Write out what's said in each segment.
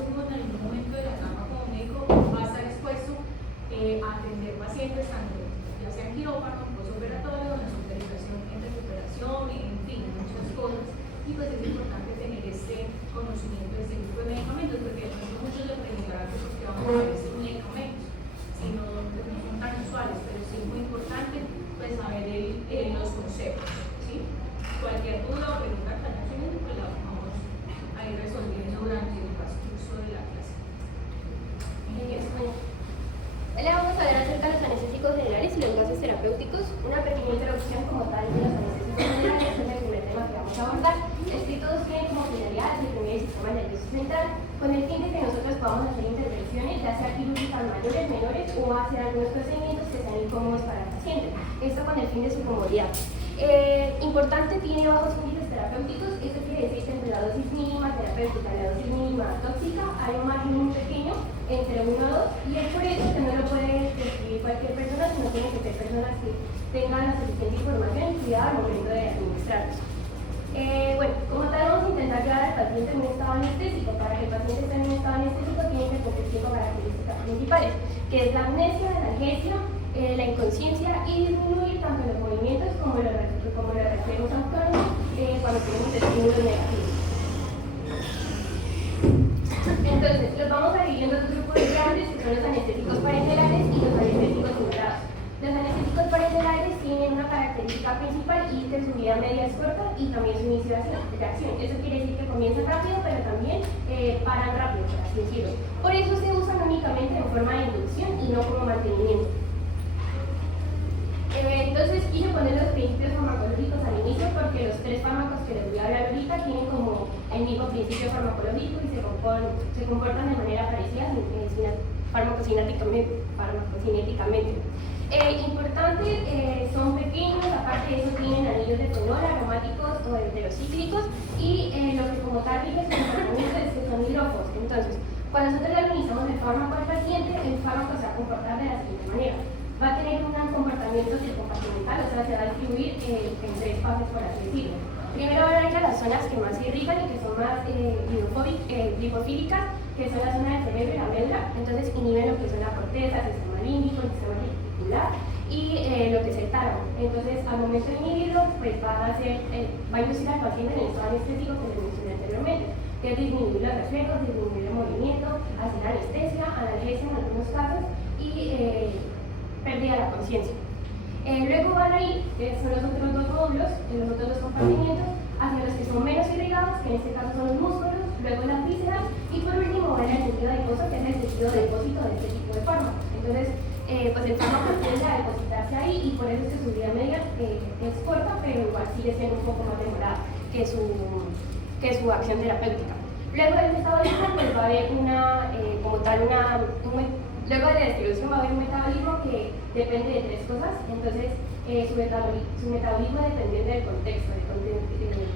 uno en algún momento de la etapa como médico va a estar expuesto a atender pacientes tanto ya sea en quirófano, postoperatorio, en hospitalización, en recuperación, en fin, muchas cosas. Y pues es importante tener este conocimiento de este tipo de medicamentos, porque de pronto muchos le preguntarán que por qué vamos a ver estos medicamentos, si no, pues no son tan usuales, pero sí es muy importante pues saber los conceptos, ¿sí? Cualquier duda o pregunta que haya tenido, pues la vamos a ir resolviendo durante el transcurso de la clase. Hoy le vamos a hablar acerca de los anestésicos generales y los gases terapéuticos, una pequeña introducción como tal de los anestésicos generales, es el primer tema que vamos a abordar. Todos tienen como finalidad suprimir el sistema nervioso central con el fin de que nosotros podamos hacer intervenciones, ya sea quirúrgicas mayores, menores o hacer algunos procedimientos que sean incómodos para el paciente. Esto con el fin de su comodidad. Importante, tiene bajos índices terapéuticos, esto quiere decir que entre la dosis mínima terapéutica y la dosis mínima tóxica hay un margen muy pequeño, entre 1 a 2, y es por eso que no lo puede prescribir cualquier persona, sino tiene que ser personas que tengan la suficiente información y cuidado al momento de administrarlos. Bueno, como tal vamos a intentar llevar al paciente en un estado anestésico. Para que el paciente esté en un estado anestésico tiene que cumplir 5 características principales, que es la amnesia, la analgesia, la inconsciencia y disminuir tanto los movimientos como los reflejos autónomos cuando tenemos estímulos negativos. Entonces, los vamos a dividir en dos grupos grandes, que son los anestésicos parentelares y los anestésicos simulados. Los anestésicos parentelares tienen una característica principal y es que su vida media es corta y también su inicio de acción. Eso quiere decir que comienzan rápido, pero también paran rápido, por así decirlo. Por eso se usan únicamente en forma de inducción y no como mantenimiento. Entonces quise poner los principios farmacológicos al inicio porque los 3 fármacos que les voy a hablar ahorita tienen como el mismo principio farmacológico y se comportan de manera parecida farmacocinéticamente. Importante, son pequeños, aparte de eso tienen anillos de fenol, aromáticos o heterocíclicos y lo que como tal dije su comportamiento es que son hidrófobos. Entonces, cuando nosotros le administramos el fármaco al paciente, el fármaco se va a comportar de la siguiente manera. Va a tener un comportamiento circunpacimental, o sea, se va a distribuir en 3 fases, por así decirlo. Primero van a ir a las zonas que más irritan y que son más lipofílicas, que son la zona del cerebro y la médula. Entonces inhiben lo que son la corteza, el sistema límbico, el sistema reticular y lo que es el tálamo. Entonces, al momento de inhibirlo, pues va a inducir al paciente en el estado anestésico que les mencioné anteriormente, que es disminuir los reflejos, disminuir el movimiento, hacer anestesia, analgesia en algunos casos y pérdida de la conciencia. Luego van a ir, que son los otros 2 módulos, los otros 2 compartimientos, hacia los que son menos irrigados, que en este caso son los músculos, luego las vísceras, y por último van al tejido adiposo, que es el tejido de depósito de este tipo de fármacos. Entonces, pues el fármaco tiende a depositarse ahí y por eso es que su vida media es corta, pero igual sigue siendo un poco más demorada que su acción terapéutica. Luego del metabolismo, pues va a haber luego de la distribución va a haber un metabolismo que depende de 3 cosas. Entonces, su metabolismo dependiendo del contexto, dependiendo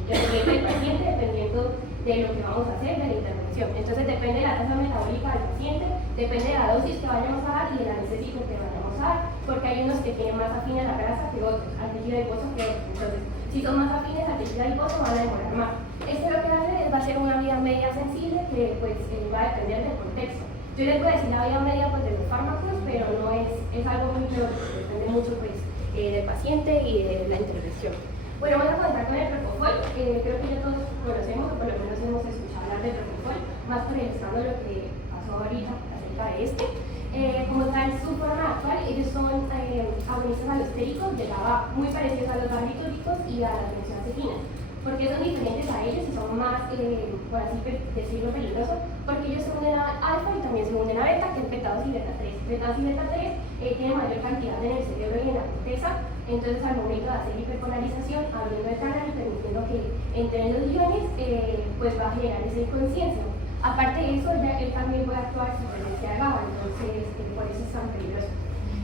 del paciente, dependiendo de lo que vamos a hacer, de la intervención. Entonces, depende de la tasa metabólica del paciente, depende de la dosis que vayamos a dar y del anestésico que vayamos a dar, porque hay unos que tienen más afines a la grasa que otros, al tejido adiposo que otros. Entonces, si son más afines al tejido adiposo, van a demorar más. Esto lo que hace va a ser una vida media sensible que pues va a depender del contexto. Yo les voy a decir la vida media pues, de los fármacos, pero no es algo muy teórico, depende mucho pues, del paciente y de la intervención. Bueno, vamos a comenzar con el propofol. Creo que ya todos conocemos, o por lo menos hemos escuchado hablar del propofol, más por el escándalo que pasó ahorita acerca de este. Como tal, su forma actual, ellos son agonistas alostéricos de GABA, muy parecidos a los barbitúricos y a las benzodiazepinas. ¿Por qué son diferentes a ellos y son más, por así decirlo, peligrosos? Porque ellos se unen a alfa y también se unen a beta, que es beta 2 y beta 3. Beta 2 y beta 3 tienen mayor cantidad en el cerebro y en la corteza, entonces al momento de hacer hiperpolarización, abriendo el canal y permitiendo que entren los iones, pues va a generar esa inconsciencia. Aparte de eso, él también puede actuar sobre la energía de GABA, entonces por eso es tan peligroso.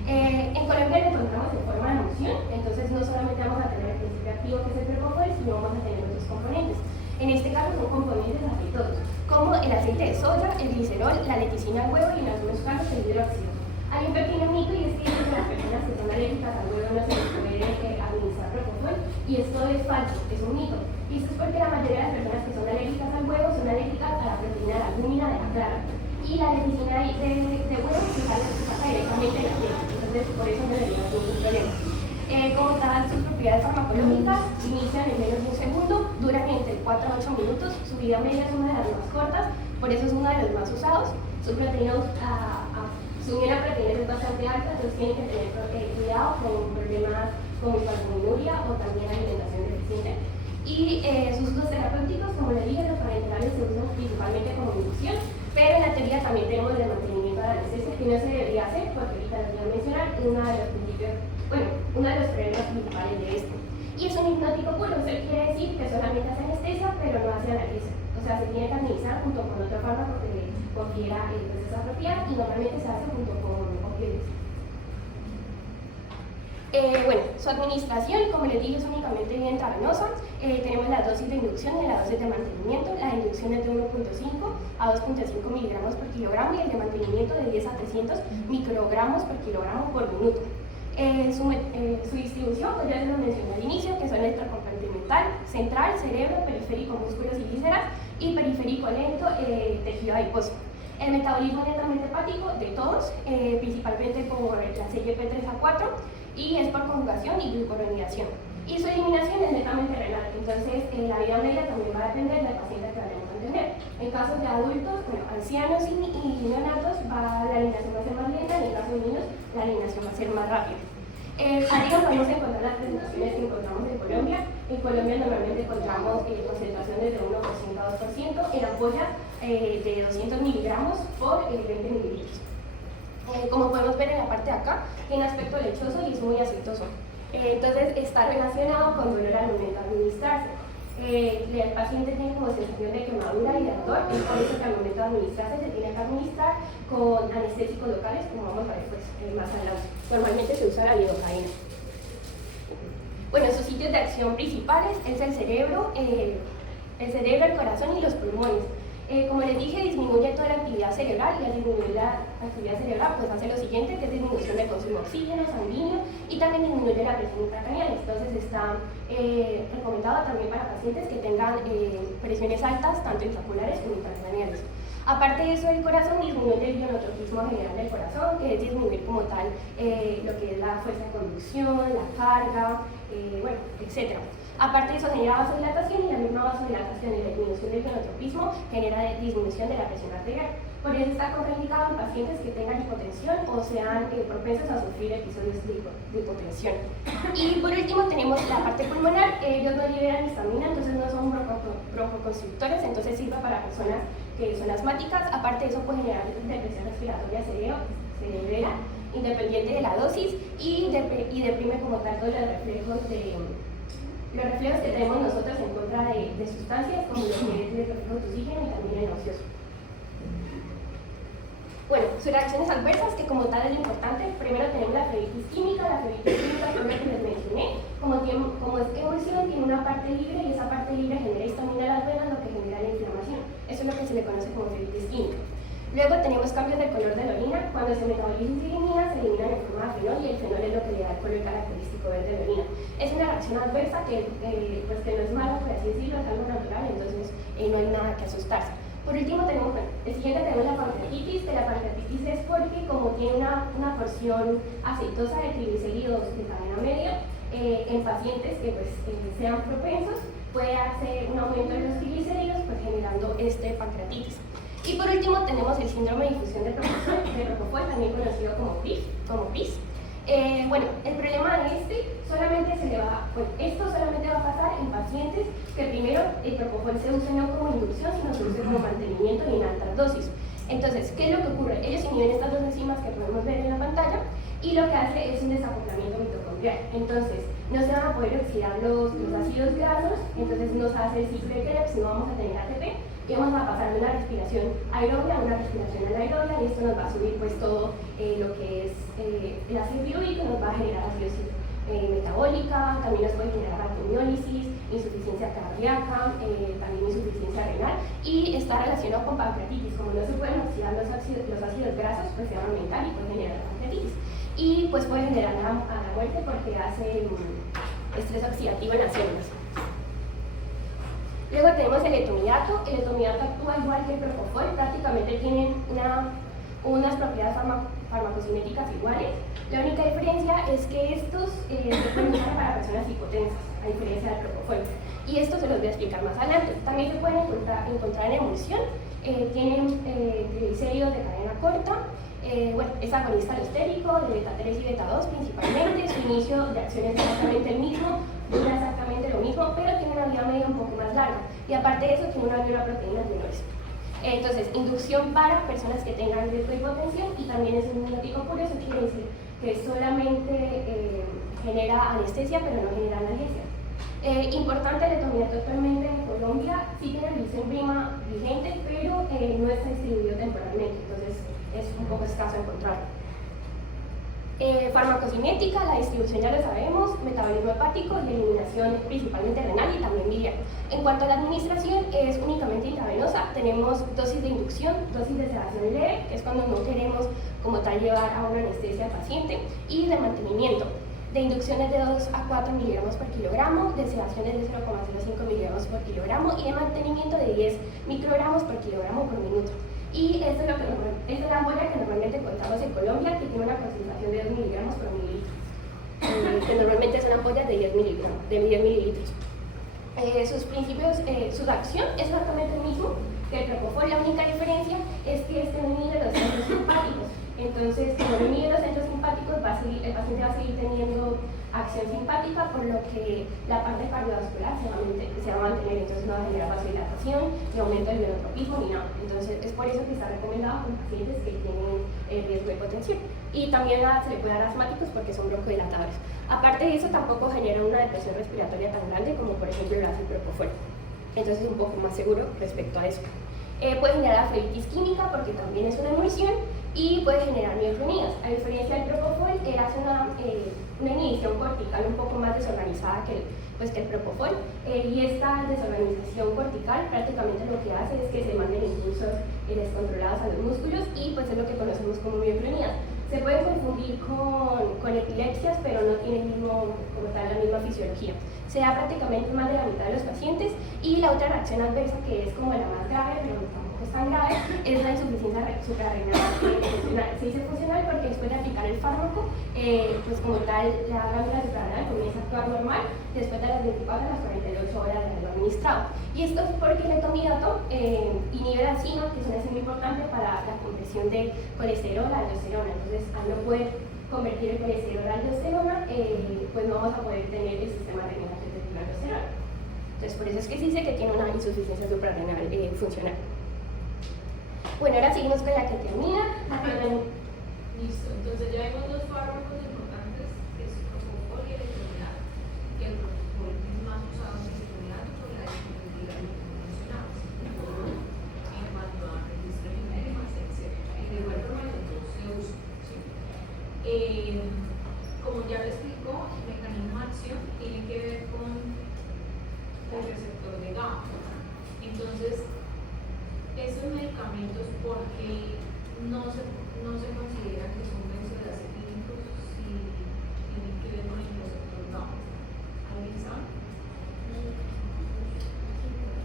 En Colombia lo encontramos en forma de emulsión, entonces no solamente vamos a tener el principio activo que es el propofol, sino vamos a tener otros componentes. En este caso son componentes aceitosos, como el aceite de soya, el glicerol, la leticina al huevo y en algunos casos el hidróxido. Hay un pequeño mito y es que a las personas que son alérgicas al huevo no se les puede administrar propofol y esto es falso, es un mito. Y Y esto es porque la mayoría de las personas que son alérgicas al huevo son alérgicas a la proteína de la albúmina de la clara. Y la lectina de huevo se pasa directamente en la piel, entonces por eso no debería haber ningún problema. Como tal, sus propiedades farmacológicas inician en menos de un segundo, duran entre 4 a 8 minutos, su vida media es una de las más cortas, por eso es uno de los más usados. Su inmunidad es bastante alta, entonces tienen que tener cuidado con problemas como hiperalbuminuria o también alimentación deficiente. Y sus usos terapéuticos, como les dije, los parenterales se usan principalmente como inducción, pero en la teoría también tenemos el mantenimiento de la anestesia, que no se debería hacer, porque ahorita les voy a mencionar uno de los principios, bueno, uno de los problemas principales de esto. Y es un hipnótico puro, eso quiere decir que solamente hace anestesia, pero no hace analgesia. O sea, se tiene que administrar junto con otro fármaco que confiera pues, esa propiedad y normalmente se hace junto con opioides. Bueno, su administración, como les dije, es únicamente vía intravenosa. Tenemos la dosis de inducción y la dosis de mantenimiento. La inducción es de 1.5 a 2.5 miligramos por kilogramo y el de mantenimiento de 10 a 300 microgramos por kilogramo por minuto. Su distribución, pues ya se lo mencioné al inicio, que son el compartimental, central, cerebro, periférico, músculos y vísceras, y periférico lento, tejido adiposo. El metabolismo netamente hepático de todos, principalmente por la CYP3A4, y es por conjugación y glucuronidación. Y su eliminación es netamente renal, entonces la vida media también va a depender del paciente que vayamos a atender. En casos de adultos, bueno, ancianos y neonatos, la eliminación va a ser más lenta, y en caso de niños, la eliminación va a ser más rápida. Arriba podemos encontrar las presentaciones que encontramos en Colombia. En Colombia normalmente encontramos concentraciones de 1% a 2% en ampollas de 200 miligramos por 20 mililitros. Como podemos ver en la parte de acá, tiene aspecto lechoso y es muy aceitoso. Entonces está relacionado con dolor al momento de administrarse. El paciente tiene como sensación de quemadura y de ardor, es por eso que al momento de administrarse se tiene que administrar con anestésicos locales, como vamos a ver pues, más adelante. Normalmente se usa la lidocaína. Bueno, sus sitios de acción principales es el cerebro, el corazón y los pulmones. Como les dije, disminuye toda la actividad cerebral y al disminuir la actividad cerebral pues hace lo siguiente, que es disminución del consumo de oxígeno sanguíneo y también disminuye la presión intracraneal. Entonces está recomendado también para pacientes que tengan presiones altas, tanto intraoculares como intracraneales. Aparte de eso, el corazón disminuye el ionotropismo general del corazón, que es disminuir como tal lo que es la fuerza de conducción, la carga, bueno, etc. Aparte de eso, genera vasodilatación y la misma vasodilatación y la disminución del ionotropismo genera disminución de la presión arterial. Por eso está contraindicado en pacientes que tengan hipotensión o sean propensos a sufrir episodios de hipotensión. Y por último tenemos la parte pulmonar. Ellos no liberan histamina, entonces no son broncoconstrictores, entonces sirve para personas que son asmáticas. Aparte de eso puede generar depresión respiratoria severa, independiente de la dosis, y deprime como tal todos los reflejos que tenemos nosotros en contra de sustancias como lo que es el reflejo de oxígeno y también el nauseoso. Bueno, sus reacciones adversas, que como tal es lo importante, primero tenemos la flebitis química. La flebitis química fue lo que les mencioné, como es emulsión, tiene una parte libre y esa parte libre genera histamina en las venas, lo que genera la inflamación. Eso es lo que se le conoce como flebitis química. Luego tenemos cambios del color de la orina. Cuando se metaboliza y se eliminan en forma de fenol y el fenol es lo que le da el color característico verde de la orina. Es una reacción adversa que no es mala, por así decirlo, es algo natural, entonces no hay nada que asustarse. Por último, el siguiente tenemos la pancreatitis, que la pancreatitis es porque como tiene una porción aceitosa de triglicéridos de cadena media, en pacientes que pues, sean propensos, puede hacer un aumento de los triglicéridos, pues generando pancreatitis. Y por último tenemos el síndrome de difusión de propofol, también conocido como PIS. Bueno, el problema de esto solamente va a pasar en pacientes que primero el propofol se use no como inducción, sino se use como mantenimiento y en altas dosis. Entonces, ¿qué es lo que ocurre? Ellos inhiben estas dos enzimas que podemos ver en la pantalla y lo que hace es un desacoplamiento mitocondrial. Entonces, no se van a poder oxidar los ácidos grasos, entonces no se hace el ciclo de Krebs, no vamos a tener ATP y vamos a pasar de una respiración aerobia a una respiración anaerobia y esto nos va a subir pues todo lo que es el ácido pirúvico, nos va a generar acidosis metabólica, también nos puede generar automiólisis, insuficiencia cardíaca, también insuficiencia renal y está relacionado con pancreatitis. Como no se pueden oxidar los ácidos grasos, pues se va a aumentar y puede generar pancreatitis. Y pues puede generar a la muerte porque hace estrés oxidativo en las células. Luego tenemos el etomidato. El etomidato actúa igual que el propofol, prácticamente tienen unas propiedades farmacocinéticas iguales. La única diferencia es que estos se pueden usar para personas hipotensas, a diferencia del propofol. Y esto se los voy a explicar más adelante. También se pueden encontrar en emulsión. Tienen triglicéridos de cadena corta. Bueno, es agonista alostérico, de beta 3 y beta 2 principalmente. Su inicio de acción es exactamente el mismo, dura exactamente lo mismo, pero tiene una vida media un poco más larga. Y aparte de eso, tiene una vida proteínas menores. Entonces, inducción para personas que tengan riesgo de hipotensión, y también es un hipnótico puro. Eso quiere decir que solamente genera anestesia, pero no genera analgesia. Importante, el etomidato actualmente en Colombia sí tiene revisión prima vigente, pero no está distribuido temporalmente, entonces es un poco escaso encontrarlo. Farmacocinética, la distribución ya lo sabemos, metabolismo hepático y eliminación principalmente renal y también biliar. En cuanto a la administración, es únicamente intravenosa. Tenemos dosis de inducción, dosis de sedación leve, que es cuando no queremos como tal llevar a una anestesia al paciente, y de mantenimiento. De inducciones de 2 a 4 miligramos por kilogramo, de sedaciones de 0,05 miligramos por kilogramo y de mantenimiento de 10 microgramos por kilogramo por minuto. Y esto es la ampolla que normalmente encontramos en Colombia, que tiene una concentración de 2 miligramos por mililitro, que normalmente son ampollas de 10 mililitros. Sus principios, su acción es exactamente el mismo que el propofol. La única diferencia es que este no inhibe los centros simpáticos. Entonces, como no inhibe los centros simpáticos, el paciente va a seguir teniendo acción simpática, por lo que la parte cardiovascular se va a mantener, entonces no va a generar vasodilatación, ni aumento del ionotropismo, ni nada. Entonces, es por eso que está recomendado con pacientes que tienen riesgo de hipotensión. Y también se le puede dar asmáticos porque son broncodilatadores. Aparte de eso, tampoco genera una depresión respiratoria tan grande como, por ejemplo, el propofol. Entonces, es un poco más seguro respecto a eso. Puede generar aferitis química porque también es una emulsión, y puede generar mioclonias. A diferencia del propofol, hace una inhibición cortical un poco más desorganizada que el propofol, y esta desorganización cortical prácticamente lo que hace es que se manden impulsos descontrolados a los músculos, y pues es lo que conocemos como mioclonías. Se puede confundir con epilepsias, pero no tiene como tal la misma fisiología. Se da prácticamente más de la mitad de los pacientes, y la otra reacción adversa, que es como la más grave, pero tampoco es tan grave, es la insuficiencia suprarrenal funcional. Se dice funcional porque después de aplicar el fármaco, pues como tal, la glándula suprarrenal comienza a actuar normal después de las 24 a las 48 horas de haberlo administrado. Y esto es porque el etomidato inhibe la enzima, que es una enzima importante para la conversión de colesterol a aldosterona. Entonces, al no poder convertir el colesterol a aldosterona, pues no vamos a poder tener el sistema renal de la aldosterona. Entonces, por eso es que se dice que tiene una insuficiencia suprarrenal funcional. Bueno, ahora seguimos con la ketamina. Listo, entonces ya vemos dos fármacos importantes, que es el propofol y el etomidato. Que el propofol es más usado que el etomidato por la disponibilidad de los mencionados, en cuanto a registro de enzimas, etc. Y de igual forma los dos se usan, ¿sí? Como ya lo explicó, el mecanismo de acción tiene que ver con el receptor de GABA. Entonces, estos medicamentos, porque no se considera que son benzodiazepínicos si tienen que ver con el receptor GABA. ¿Alguien sabe?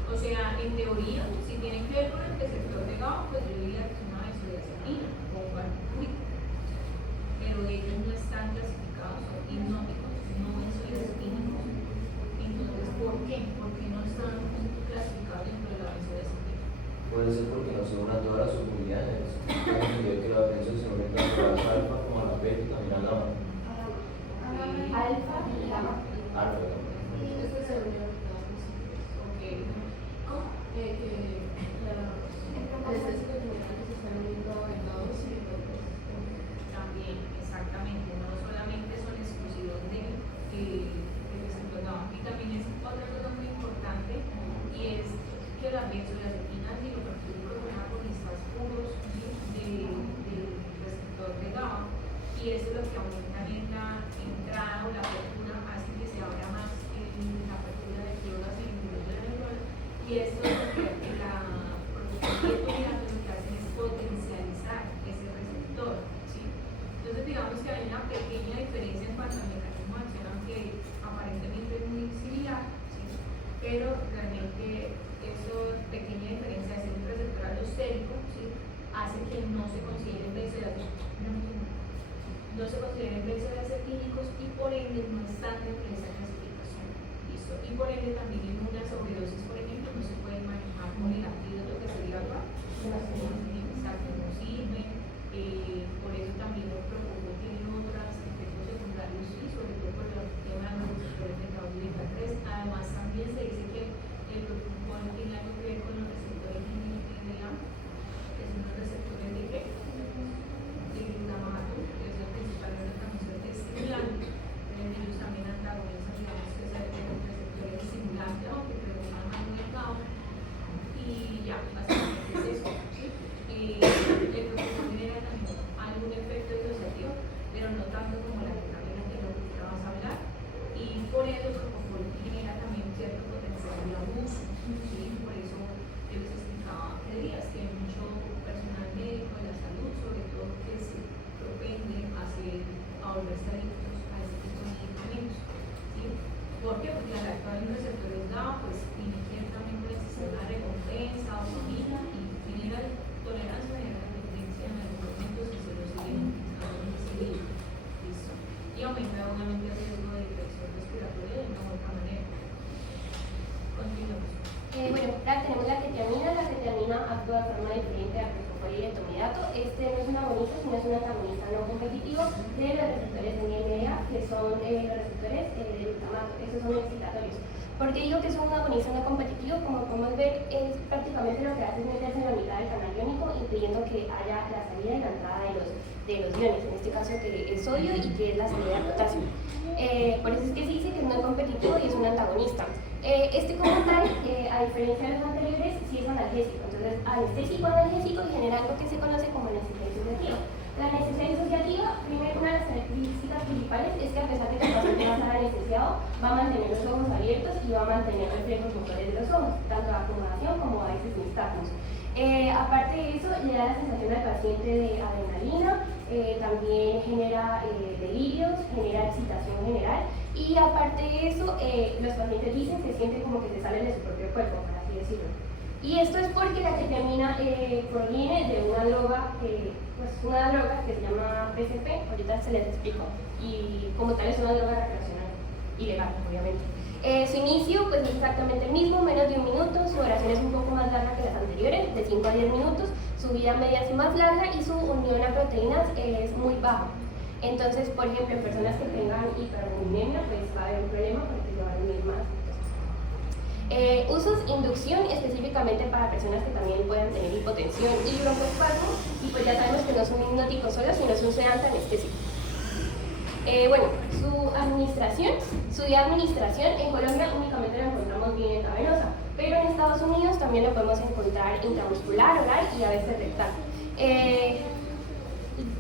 O sea, en teoría, si tienen que ver con el receptor de GABA, pues yo diría que es una benzodiazepina o un barbitúrico. Pero ellos no están clasificados, son hipnóticos, no benzodiazepínicos. Entonces, ¿por qué? ¿Por qué no están clasificados dentro de la benzodiazepina? Puede ser porque no son una todas las subunidades. Tengo entendido que la atención se aumenta tanto a la alfa como a la beta y también a la gamma. Alfa y gamma. Alfa y gamma. Este es el único que estamos ok. ¿Cómo? También, exactamente, no solamente son exclusivos del receptor GABA. Y también es otra cosa muy importante, y es que las benzodiazepinas y los barbitúricos son agonistas puros del receptor de GABA, y eso es lo que aumenta en la entrada o la apertura, hace que se abra más la apertura de fibras en el nivel de la neurona, y esto es lo que la propofol lo que hacen es potencializar ese receptor, ¿sí? Entonces digamos que hay una pequeña diferencia en cuanto al mecanismo de acción, aunque aparentemente es muy similar, ¿sí? Pero realmente por ende no están dentro de esa clasificación. ¿Listo? Y por ende también en una sobredosis, por ejemplo, no se pueden manejar con el antídoto que sería el exacto, no sirven. Por eso también los propósitos tienen otros efectos secundarios y sobre todo por el tema de los receptores metabólicos 3. Además también se dice que el propósito tiene algo que ver con los receptores NMDA, que son los receptores de qué? De glutamato, que es el principal neurotransmisor estimulante. Ellos también antagonizan, digamos, que ese receptor estimulante, aunque predominan más en el cabo. Y ya, básicamente es eso. ¿Sí? El propósito genera también algún efecto disociativo, pero no tanto como la ketamina que ahorita vamos a hablar. Y por eso el propofol genera también cierto potencial de abuso. ¿Sí? Por eso yo les explicaba hace días que hay mucho personal médico de la salud, sobre todo que se propende a volverse adictos a este tipo de medicamentos. ¿Sí? ¿Por qué? Porque al actuar en receptores GABA, pues tiene que ver también con el sistema de recompensa, dopamina y genera tolerancia, genera dependencia en algunos momentos que se lo siguen utilizando muy seguido. ¿Listo? Y aumenta obviamente el riesgo de infección respiratoria de una u otra manera. Continuamos. Bueno, acá tenemos la ketamina. La ketamina actúa de forma diferente a propofol y etomidato. Este no es un agonista, sino es un antagonista no competitivo de los receptores de NMDA, que son los receptores de glutamato. Estos son excitatorios. ¿Por qué digo que es un agonista no competitivo? Como podemos ver, es prácticamente lo que hace es meterse en la mitad del canal iónico, impidiendo que haya la salida y la entrada de los iones, en este caso que es sodio y que es la salida de potasio. Por eso es que se dice que es no competitivo y es un antagonista. Este como tal, a diferencia de los anteriores, sí es analgésico. Entonces, anestésico analgésico y genera algo que se conoce como anestesia disociativa. La anestesia disociativa, primero, una de las características principales es que a pesar de que el paciente va a estar anestesiado, va a mantener los ojos abiertos y va a mantener reflejos motores de los ojos, tanto de acomodación como a veces nistagmus. Aparte de eso, le da la sensación al paciente de adrenalina, también genera delirios, genera excitación general y aparte de eso, los pacientes dicen que sienten como que se salen de su propio cuerpo, por así decirlo. Y esto es porque la ketamina proviene de una droga que se llama PCP, ahorita se les explico, y como tal es una droga recreacional, ilegal, obviamente. Su inicio pues es exactamente el mismo, menos de 1 minuto, su duración es un poco más larga que las anteriores, de 5 a 10 minutos, su vida media es más larga y su unión a proteínas es muy baja. Entonces, por ejemplo, en personas que tengan hiperuremia, pues va a haber un problema porque se va a unir más. Usos inducción específicamente para personas que también puedan tener hipotensión y broncoespasmo, y pues ya sabemos que no es un hipnótico solo, sino es un sedante anestésico. Bueno, su vía de administración en Colombia únicamente la encontramos vía intravenosa, pero en Estados Unidos también lo podemos encontrar intramuscular, oral y a veces rectal.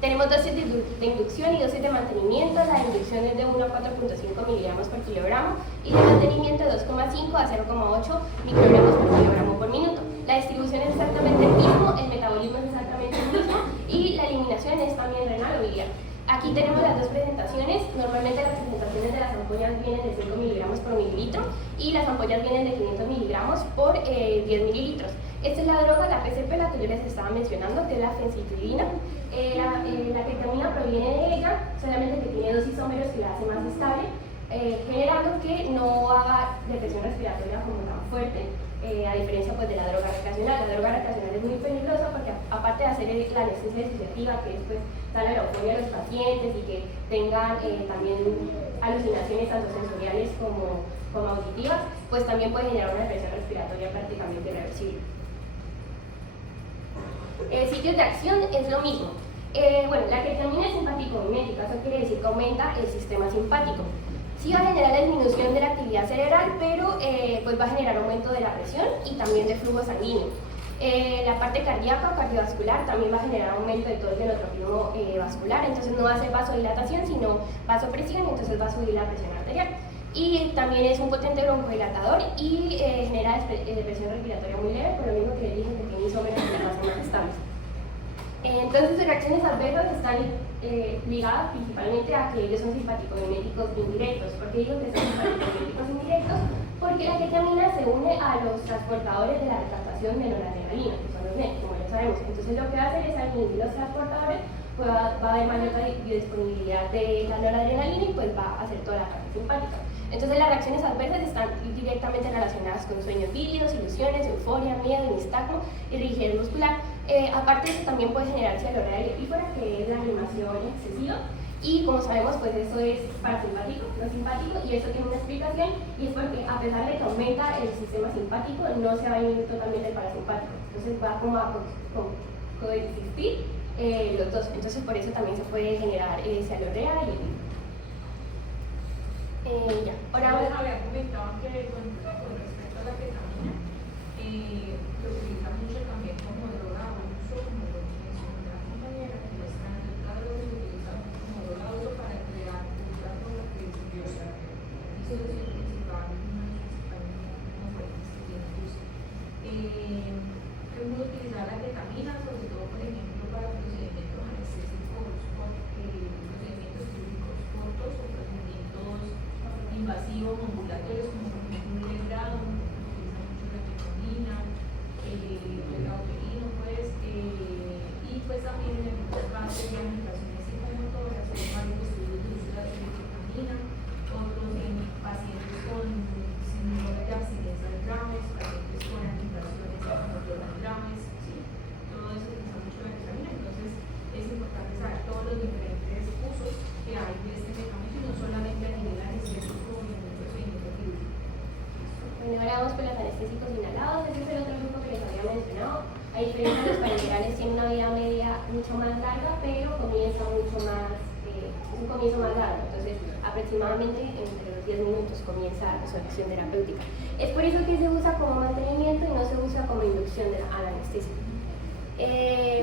Tenemos dosis de inducción y dosis de mantenimiento. La inducción es de 1 a 4.5 miligramos por kilogramo y de mantenimiento de 2,5 a 0,8 microgramos por kilogramo por minuto. La distribución es exactamente el mismo, el metabolismo es exactamente el mismo y la eliminación es también renal o biliar. Aquí tenemos las dos presentaciones. Normalmente las presentaciones de las ampollas vienen de 5 miligramos por mililitro y las ampollas vienen de 500 miligramos por 10 mililitros. Esta es la droga, la PCP, la que yo les estaba mencionando, que es la fenciclidina. La ketamina proviene de ella, solamente que tiene 2 isómeros que la hace más estable, generando que no haga depresión respiratoria como tan fuerte, a diferencia pues, de la droga recreacional. La droga recreacional es muy peligrosa porque aparte de hacer la anestesia disociativa, que después da la euforia a los pacientes y que tengan también alucinaciones tanto sensoriales como auditivas, pues también puede generar una depresión respiratoria prácticamente irreversible. Sitios de acción es lo mismo. Bueno, la ketamina es simpático-mimética, eso quiere decir que aumenta el sistema simpático. Sí va a generar la disminución de la actividad cerebral, pero pues va a generar aumento de la presión y también de flujo sanguíneo. La parte cardíaca o cardiovascular también va a generar aumento de todo el fenotropismo vascular, entonces no va a ser vasodilatación, sino vasopresión, entonces va a subir la presión arterial. Y también es un potente broncodilatador y genera depresión respiratoria muy leve, por lo mismo que les dije que tiene isómeros que la hacen más estables. Entonces, sus reacciones adversas están ligadas principalmente a que ellos son simpático-miméticos indirectos. ¿Por qué digo que son simpático-miméticos indirectos? Porque la ketamina se une a los transportadores de la recaptación de noradrenalina, que son los NET, como ya sabemos. Entonces, lo que va a hacer es inhibir los transportadores va a haber mayor biodisponibilidad de la noradrenalina y pues va a hacer toda la parte simpática. Entonces las reacciones adversas están directamente relacionadas con sueños vívidos, ilusiones, euforia, miedo, nistagmo y rigidez muscular. Aparte de eso también puede generar cialorrea y epífora, que es la animación excesiva, y como sabemos pues eso es parasimpático, no simpático, y eso tiene una explicación, y es porque a pesar de que aumenta el sistema simpático no se va a inhibir totalmente el parasimpático, entonces va como a coexistir los dos, entonces por eso también se puede generar cialorrea y epífora. Ya, ahora había comentado que con respecto a la ketamina, lo utiliza mucho también como droga de uso, como lo mencionó la compañera, que los transportadores lo utilizan como droga de uso para crear cultura por lo que es disolución principal, no fue que uno utiliza la ketamina, sobre todo, por ejemplo, para procedimientos anestésicos, procedimientos quirúrgicos cortos o procedimientos invasivos ambulatorios, como por ejemplo un legrado, utiliza mucho la ketamina, el gauterino, pues, y pues también en algunos casos de aplicaciones psicomotoras, hay varios estudios de uso de la ketamina, otros en pacientes con síndrome de abstinencia de Graves, pacientes con agitaciones psicomotoras graves, ¿sí? Todo eso utiliza mucho la ketamina, entonces es importante saber todos los diferentes usos que hay de este medicamento y no solamente a nivel anestésico. Bueno, ahora vamos con los anestésicos inhalados. Ese es el otro grupo que les había mencionado. A diferencia de los parenterales, tiene una vida media mucho más larga, pero comienza mucho más, es un comienzo más largo. Entonces, aproximadamente entre los 10 minutos comienza la solución terapéutica. Es por eso que se usa como mantenimiento y no se usa como inducción a la anestesia.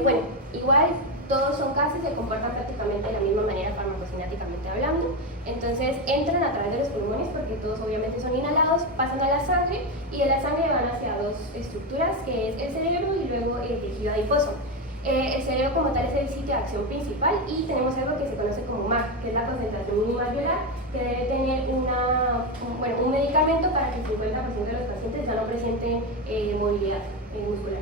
Bueno, igual todos son gases, se comportan prácticamente de la misma manera farmacocinéticamente hablando. Entonces entran a través de los pulmones porque todos obviamente son inhalados, pasan a la sangre y de la sangre van hacia dos estructuras, que es el cerebro y luego el tejido adiposo. El cerebro como tal es el sitio de acción principal y tenemos algo que se conoce como MAC, que es la concentración mínima alveolar, que debe tener un medicamento para que el 50% de los pacientes ya no presenten movilidad muscular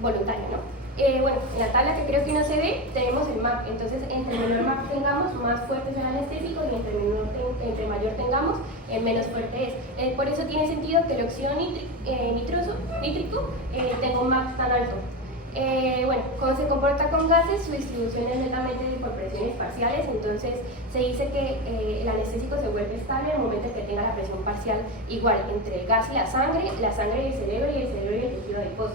voluntaria, ¿no? Bueno, en la tabla que creo que no se ve, tenemos el MAC, entonces entre menor MAC tengamos, más fuerte es el anestésico, y entre mayor tengamos, menos fuerte es. Por eso tiene sentido que el óxido nítrico tenga un MAC tan alto. Bueno, como se comporta con gases, su distribución es netamente por presiones parciales, entonces se dice que el anestésico se vuelve estable en el momento en que tenga la presión parcial igual entre el gas y la sangre y el cerebro y el cerebro y el tejido adiposo.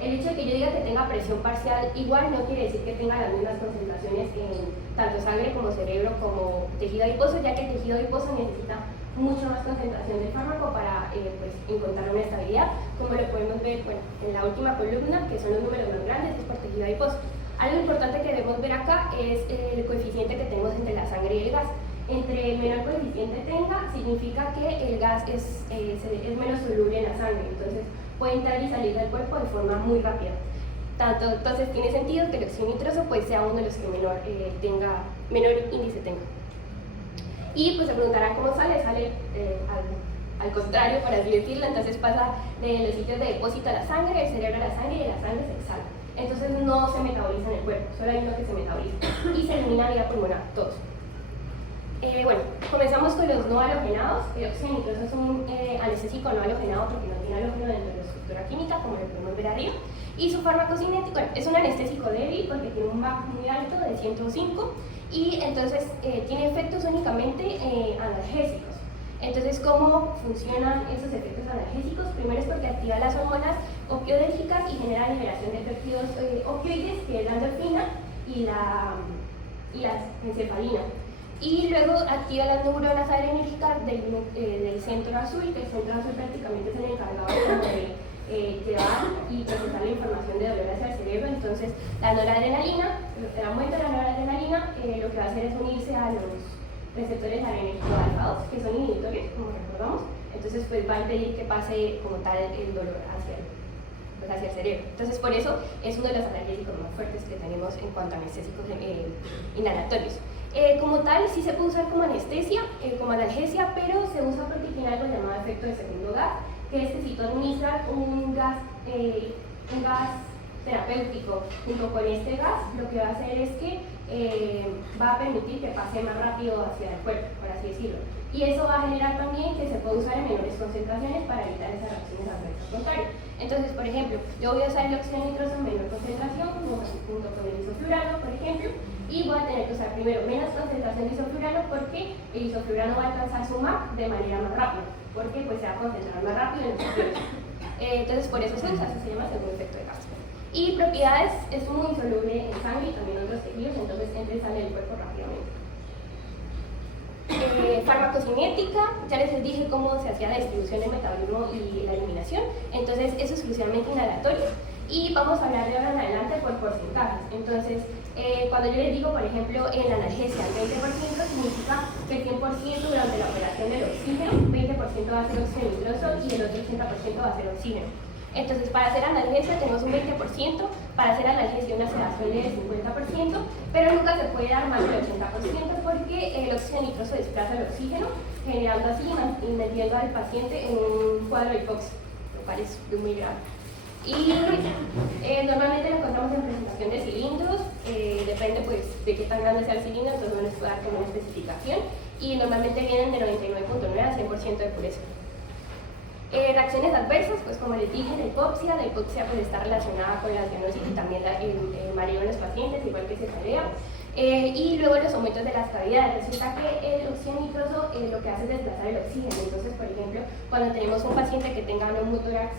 El hecho de que yo diga que tenga presión parcial igual no quiere decir que tenga las mismas concentraciones en tanto sangre como cerebro como tejido adiposo, ya que el tejido adiposo necesita mucha más concentración del fármaco para pues, encontrar una estabilidad, como lo podemos ver en la última columna, que son los números más grandes, es por tejido adiposo. Algo importante que debemos ver acá es el coeficiente que tenemos entre la sangre y el gas. Entre el menor coeficiente tenga, significa que el gas es menos soluble en la sangre, entonces puede entrar y salir del cuerpo de forma muy rápida. Entonces tiene sentido que el óxido nitroso pues, sea uno de los que menor índice tenga. Y pues se preguntarán cómo sale al contrario, por así decirlo, entonces pasa de los sitios de depósito a la sangre, del cerebro a la sangre y de la sangre se exhala. Entonces no se metaboliza en el cuerpo, solo hay uno que se metaboliza y se elimina vía pulmonar, todos. Bueno, comenzamos con los no halogenados. El óxido nitroso es un anestésico no halogenado porque no tiene halógeno dentro de la estructura química, como lo podemos ver arriba. Y su farmacocinético, bueno, es un anestésico débil porque tiene un MAC muy alto de 105 y entonces tiene efectos únicamente analgésicos. Entonces, ¿cómo funcionan esos efectos analgésicos? Primero es porque activa las hormonas opioidérgicas y genera liberación de péptidos opioides, que es la endorfina y la encefalina. Y luego activa las neuronas adrenérgicas del centro azul, que el centro azul prácticamente es el encargado de llevar y procesar la información de dolor hacia el cerebro. Entonces la noradrenalina, el aumento de la noradrenalina lo que va a hacer es unirse a los receptores adrenérgicos alfa 2, que son inhibitorios, como recordamos. Entonces pues va a impedir que pase como tal el dolor hacia el cerebro. Entonces por eso es uno de los analgésicos más fuertes que tenemos en cuanto a anestésicos inhalatorios. Como tal, sí se puede usar como anestesia, como analgesia, pero se usa porque tiene algo llamado efecto de segundo gas, que es que si tú administras un gas terapéutico junto con este gas, lo que va a hacer es que va a permitir que pase más rápido hacia el cuerpo, por así decirlo. Y eso va a generar también que se pueda usar en menores concentraciones para evitar esas reacciones adversas contrarias. Entonces, por ejemplo, yo voy a usar el óxido nitroso en menor concentración junto con el isoflurano, por ejemplo, y voy a tener que usar primero menos concentración de isoflurano porque el isoflurano va a alcanzar su MAC de manera más rápida, porque pues se va a concentrar más rápido en el isoflurano. Entonces, por eso se usa, eso se llama segundo efecto de gas. Y propiedades, es muy insoluble en sangre y también en otros tejidos, entonces entra y sale del cuerpo rápidamente. Farmacocinética, ya les dije cómo se hacía la distribución del metabolismo y la eliminación, entonces eso es exclusivamente inhalatorio y vamos a hablar de ahora en adelante por porcentajes. Entonces, cuando yo les digo, por ejemplo, en la analgesia el 20% significa que el 100% durante la operación del oxígeno, 20% va a ser óxido nitroso y el otro 80% va a ser oxígeno. Entonces, para hacer analgesia tenemos un 20%, para hacer analgesia una sedación del 50%, pero nunca se puede dar más del 80% porque el óxido nitroso desplaza el oxígeno, generando así y metiendo al paciente en un cuadro hipóxico, lo cual es muy grave. Y normalmente lo encontramos en presentación de cilindros, depende pues de qué tan grande sea el cilindro, entonces no les puedo dar como una especificación, y normalmente vienen de 99.9 a 100% de pureza. Reacciones adversas, pues como les dije, la hipoxia pues está relacionada con la cianosis y también el mareo en los pacientes, igual que cefalea. Y luego los aumentos de las cavidades. Resulta que el óxido nitroso lo que hace es desplazar el oxígeno. Entonces, por ejemplo, cuando tenemos un paciente que tenga un neumotórax,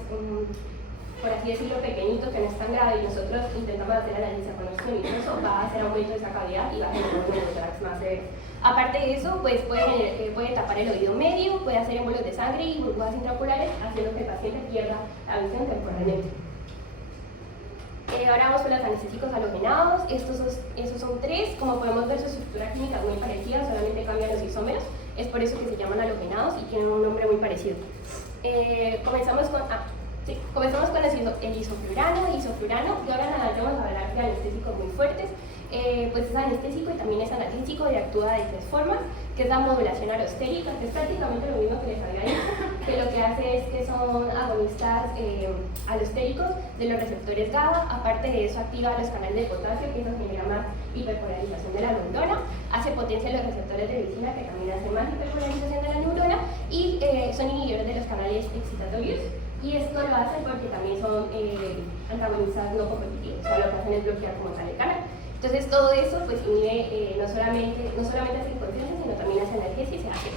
por así decirlo, pequeñito, que no es tan grave, y nosotros intentamos hacer analgesia con óxido nitroso, va a hacer aumento de esa cavidad y va a generar un neumotórax más severo. Aparte de eso, pues puede tapar el oído medio, puede hacer émbolos de sangre y burbujas intraoculares, haciendo que el paciente pierda la visión temporalmente. Ahora vamos con los anestésicos halogenados. Estos son tres. Como podemos ver, su estructura química es muy parecida, solamente cambian los isómeros. Es por eso que se llaman halogenados y tienen un nombre muy parecido. Comenzamos con el isoflurano. Y ahora vamos a hablar de anestésicos muy fuertes. Pues es anestésico y también es analgésico y actúa de tres formas, que es la modulación alostérica, que es prácticamente lo mismo que les había dicho, que lo que hace es que son agonistas alostéricos de los receptores GABA. Aparte de eso, activa los canales de potasio, que eso genera más hiperpolarización de la neurona, hace potencia los receptores de glicina, que también hace más hiperpolarización de la neurona, y son inhibidores de los canales excitatorios. Y esto lo hacen porque también son antagonistas no competitivos, o sea, lo que hacen es bloquear como tal el canal. Entonces todo eso pues inhibe no solamente hace inconsciencia, sino también hace analgesia y sedación.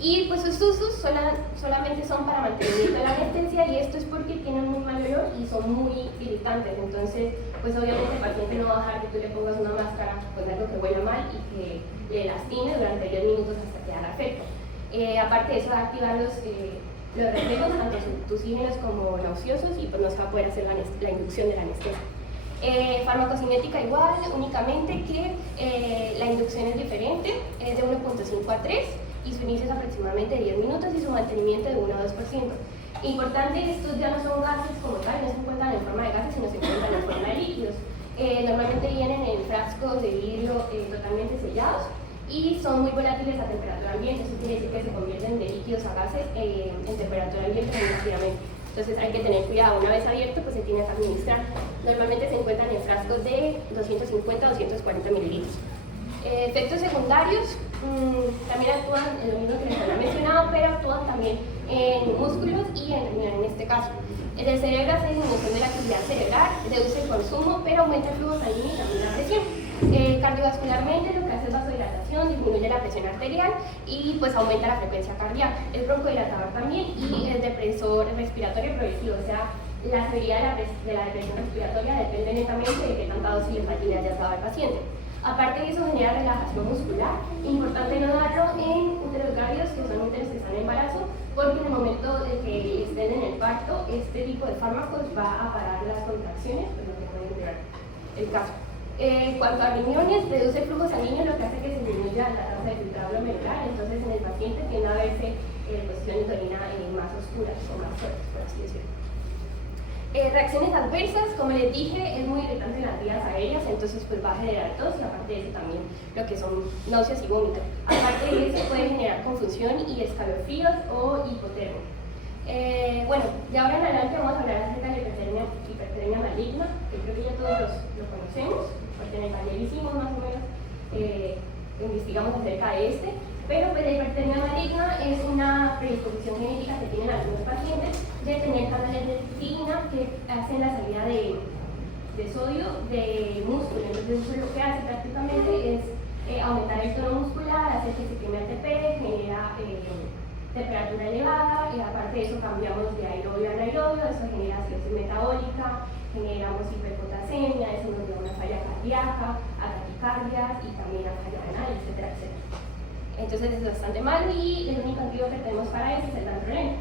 Y pues sus usos solamente son para mantenimiento de la anestesia, y esto es porque tienen muy mal olor y son muy irritantes. Entonces pues obviamente el paciente no va a dejar que tú le pongas una máscara con algo que huela mal y que le lastime durante 10 minutos hasta que haga efecto. Aparte de eso, va a activar los reflejos, tanto tusígenos como nauseosos, y pues no se va a poder hacer la inducción de la anestesia. Farmacocinética igual, únicamente que la inducción es diferente, es de 1.5 a 3 y su inicio es aproximadamente de 10 minutos y su mantenimiento de 1 a 2%. Importante, estos ya no son gases como tal, no se encuentran en forma de gases, sino se encuentran en forma de líquidos. Normalmente vienen en frascos de vidrio totalmente sellados y son muy volátiles a temperatura ambiente. Eso quiere decir que se convierten de líquidos a gases en temperatura ambiente muy rápidamente. Entonces hay que tener cuidado, una vez abierto pues se tiene que administrar. Normalmente se encuentran en frascos de 250 a 240 mililitros. Efectos secundarios, también actúan en lo mismo que les había mencionado, pero actúan también en músculos y en riñón en este caso. En el cerebro hace disminución de la actividad cerebral, reduce el consumo, pero aumenta el flujo sanguíneo y también la presión. Cardiovascularmente lo que hace es vasodilatación, disminuye la presión arterial y pues aumenta la frecuencia cardíaca. Es broncodilatador también y es depresor respiratorio progresivo, o sea, la severidad de la depresión respiratoria depende netamente de qué tanta dosis de le hayas dado al paciente. Aparte de eso, genera relajación muscular. Importante no darlo en úteros gástridos, que son úteros que están en embarazo, porque en el momento de que estén en el parto, este tipo de fármacos va a parar las contracciones, pues lo que puede empeorar el caso. En cuanto a riñones, reduce el flujo sanguíneo, lo que hace que se disminuya la tasa de filtrado glomerular. Entonces, en el paciente tiende a verse cuestiones de orina más oscuras o más fuertes, por así decirlo. Reacciones adversas, como les dije, es muy irritante en las vías aéreas, entonces pues va a generar tos, y aparte de eso también lo que son náuseas y vómitos. Aparte de eso puede generar confusión y escalofríos o hipotermia. Bueno, de ahora en adelante vamos a hablar acerca de la hipertermia maligna, que creo que ya todos lo conocemos, porque en el taller hicimos más o menos, investigamos acerca de este, pero pues la hipertermia maligna es una predisposición genética que tienen algunos pacientes de tener canales de citina que hacen la salida de sodio de músculo. Entonces eso lo que hace prácticamente es aumentar el tono muscular, hacer que se queme ATP, genera temperatura elevada, y aparte de eso cambiamos de aerobio a anaerobio, eso genera acidosis metabólica, generamos hiperpotasemia, eso nos lleva a una falla cardíaca, a taquicardias y también a falla renal, etcétera, etcétera. Entonces es bastante malo y el único antídoto que tenemos para eso es el dantroleno.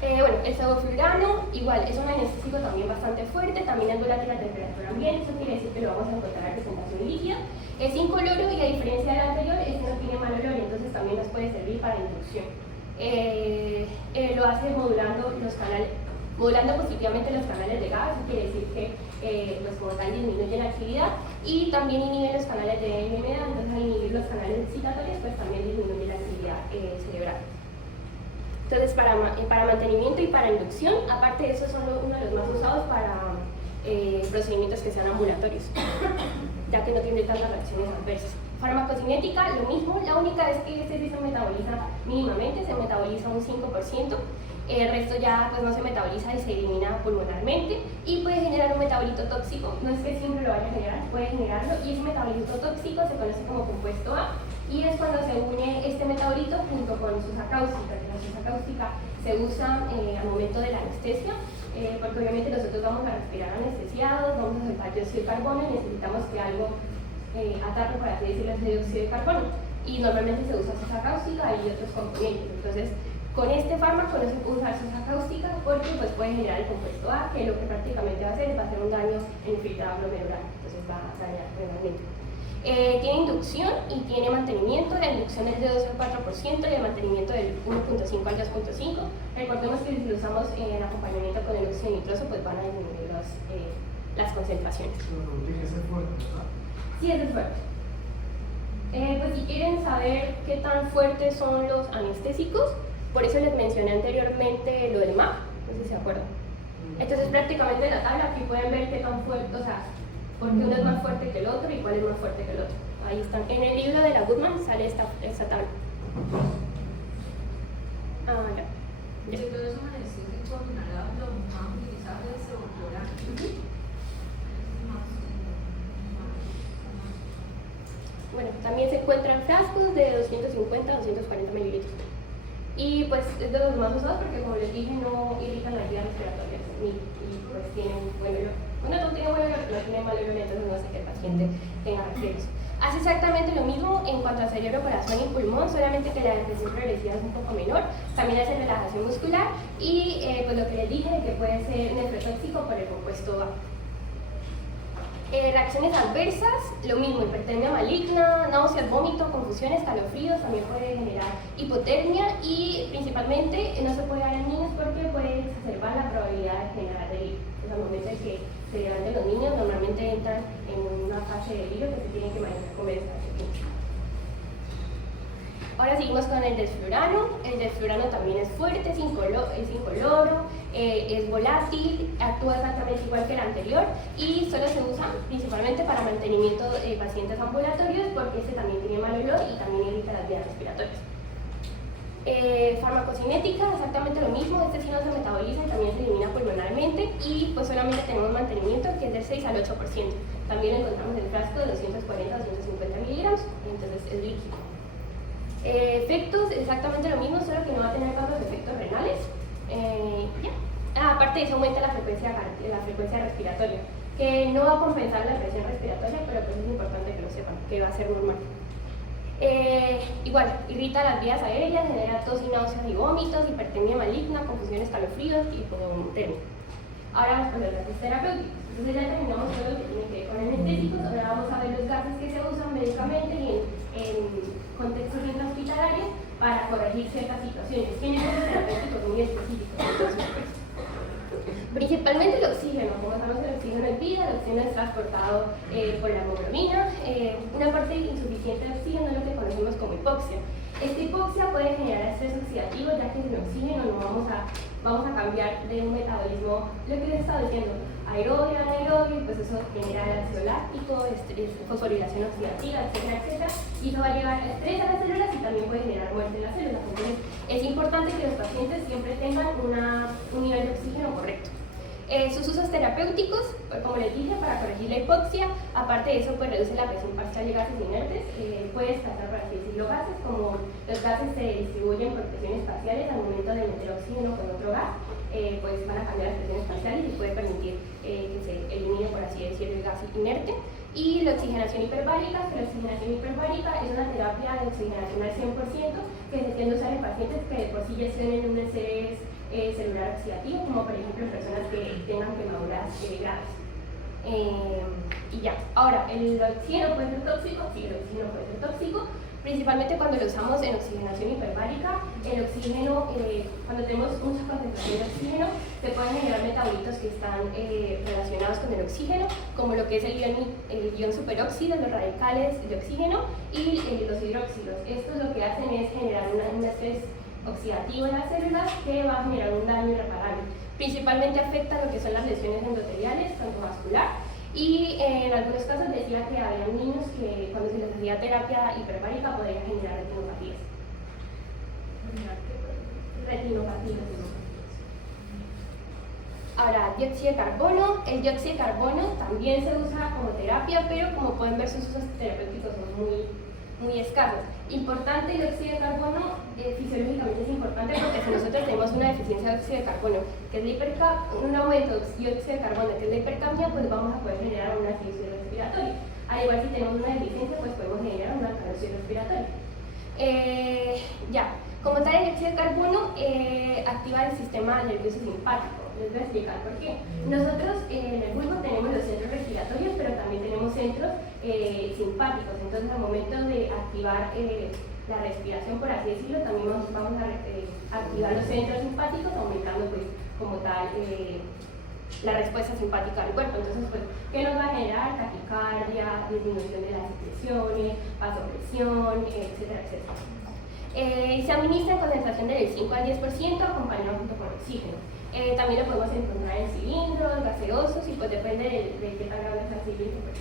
Bueno, el sevoflurano igual es un anestésico también bastante fuerte, también es volátil a temperatura ambiente, eso quiere decir que lo vamos a encontrar en presentación líquida. Es incoloro y a diferencia del anterior, este no tiene mal olor, entonces también nos puede servir para inducción. Lo hace modulando positivamente los canales de GABA, eso quiere decir que pues como tal disminuye la actividad y también inhibe los canales de NMDA, entonces al inhibir los canales excitatorios pues también disminuye la actividad cerebral. Entonces para mantenimiento y para inducción, aparte de eso son uno de los más usados para procedimientos que sean ambulatorios, ya que no tiene tantas reacciones adversas. Farmacocinética, lo mismo, la única es que este sí se metaboliza mínimamente, se metaboliza un 5%, el resto ya pues no se metaboliza y se elimina pulmonarmente y puede generar un metabolito tóxico, no es que siempre lo vaya a generar, puede generarlo, y ese metabolito tóxico se conoce como compuesto A y es cuando se une este metabolito junto con sosa cáustica, que la sosa cáustica se usa al momento de la anestesia, porque obviamente nosotros vamos a respirar anestesiados, vamos a soltar dióxido de carbono y necesitamos que algo atrape, por así decirlo, ese dióxido de carbono, y normalmente se usa sosa cáustica y otros componentes. Entonces con este fármaco no se puede usar sosa cáustica porque pues, puede generar el compuesto A, que lo que prácticamente va a hacer es hacer un daño en el filtrado glomerular, entonces va a dañar realmente. Tiene inducción y tiene mantenimiento. La inducción es de 2 al 4% y el mantenimiento del 1.5 al 2.5. Recordemos que si lo usamos en acompañamiento con el óxido nitroso, pues van a disminuir las concentraciones. Sí, es fuerte. Pues si quieren saber qué tan fuertes son los anestésicos, por eso les mencioné anteriormente lo del MAP, no sé si se acuerdan. Entonces prácticamente en la tabla aquí pueden ver qué tan fuerte, o sea, porque uno es más fuerte que el otro y cuál es más fuerte que el otro. Ahí están. En el libro de la Goodman sale esta tabla. Ya. De todos esos anestésicos inhalados, los más utilizados es el sevoflurano. Bueno, también se encuentran frascos de 250 a 240 mililitros. Y pues es de los más usados porque, como les dije, no irritan las vías respiratorias y pues tienen buen olor. Bueno, no tiene buen olor, pero no tiene mal olor, entonces no hace que el paciente tenga reflejos. Hace exactamente lo mismo en cuanto a cerebro, corazón y pulmón, solamente que la depresión progresiva es un poco menor. También hace relajación muscular y pues lo que les dije de que puede ser nefrotóxico por el compuesto A. Reacciones adversas, lo mismo, hipertermia maligna, náuseas, vómito, confusión, escalofríos, también puede generar hipotermia y principalmente no se puede dar en niños porque puede exacerbar la probabilidad de generar delirio. Pues al momento de que se levanten los niños, normalmente entran en una fase de delirio que se tienen que manejar con medicación. Ahora seguimos con el desflurano. El desflurano también es fuerte, es incoloro, es volátil, actúa exactamente igual que el anterior y solo se usa principalmente para mantenimiento de pacientes ambulatorios porque este también tiene mal olor y también irrita las vías respiratorias. Farmacocinética, exactamente lo mismo, este sí no se metaboliza y también se elimina pulmonarmente y pues solamente tenemos mantenimiento que es del 6 al 8%. También lo encontramos en el frasco de 240 a 250 miligramos, entonces es líquido. Efectos, exactamente lo mismo, solo que no va a tener tantos efectos renales. Aparte de eso aumenta la frecuencia respiratoria, que no va a compensar la presión respiratoria, pero pues es importante que lo sepan, que va a ser normal. Igual, irrita las vías aéreas, genera tos y náuseas y vómitos, hipertermia maligna, confusión, escalofríos y hipotermia. Ahora vamos con los gases terapéuticos. Entonces ya terminamos todo lo que tiene que ver con anestéticos. Ahora vamos a ver los gases que se usan médicamente y en contextos intrahospitalarios para corregir ciertas situaciones. Tienen gases terapéuticos muy específicos. Entonces, principalmente el oxígeno. Como sabemos, el oxígeno es vida, el oxígeno es transportado por la hemoglobina. Una parte insuficiente de oxígeno es lo que conocemos como hipoxia. Esta hipoxia puede generar estrés oxidativo, ya que sin oxígeno no vamos a cambiar de un metabolismo, lo que les estaba diciendo, aerobio a anaerobio, y pues eso genera ácido láctico, fosforilación oxidativa, etcétera, etcétera, y eso va a llevar estrés a las células y también puede generar muerte en las células. Entonces, es importante que los pacientes siempre tengan un nivel de oxígeno correcto. Sus usos terapéuticos, como les dije, para corregir la hipoxia, aparte de eso, pues reduce la presión parcial de gases inertes, puede descartar, por así decirlo, gases, como los gases se distribuyen por presiones parciales al momento de meter oxígeno con otro gas, pues van a cambiar las presiones parciales y puede permitir que se elimine, por así decirlo, el gas inerte. Y la oxigenación hiperbárica, que la oxigenación hiperbárica es una terapia de oxigenación al 100% que se tiende a usar en pacientes que de por sí ya tienen un estrés celular oxidativo, como por ejemplo en personas que tengan quemaduras graves. Y ya, ahora, ¿el oxígeno puede ser tóxico? Sí, el oxígeno puede ser tóxico, principalmente cuando lo usamos en oxigenación hiperbárica. El oxígeno, cuando tenemos mucha concentración de oxígeno, se pueden generar metabolitos que están relacionados con el oxígeno, como lo que es el ion superóxido, los radicales de oxígeno y los hidróxidos. Estos lo que hacen es generar un estrés oxidativo en las células que va a generar un daño irreparable. Principalmente afecta lo que son las lesiones endoteliales, tanto vascular, y en algunos casos decía que había niños que cuando se les hacía terapia hiperbárica podrían generar retinopatías. Ahora, dióxido de carbono. El dióxido de carbono también se usa como terapia, pero como pueden ver sus usos terapéuticos son muy escasos. Importante el dióxido de carbono, fisiológicamente es importante porque si nosotros tenemos una deficiencia de dióxido de carbono, que es un aumento de dióxido de carbono, que es la hipercapnia, pues vamos a poder generar una acidosis respiratoria. Al igual si tenemos una deficiencia, pues podemos generar una alcalosis respiratoria. Como tal, el dióxido de carbono activa el sistema nervioso simpático. Les voy a explicar por qué. Nosotros en el pulmón tenemos los centros respiratorios, pero también tenemos centros simpáticos. Entonces, al momento de activar la respiración, por así decirlo, también vamos a activar los centros simpáticos, aumentando pues como tal la respuesta simpática del cuerpo. Entonces, pues, ¿qué nos va a generar? Taquicardia, disminución de las secreciones, vasopresión, etcétera, etcétera. Se administra en concentración del 5 al 10% acompañado junto con oxígeno. También lo podemos encontrar en cilindros, gaseosos, y pues depende de qué tan grande sea el cilindro, pues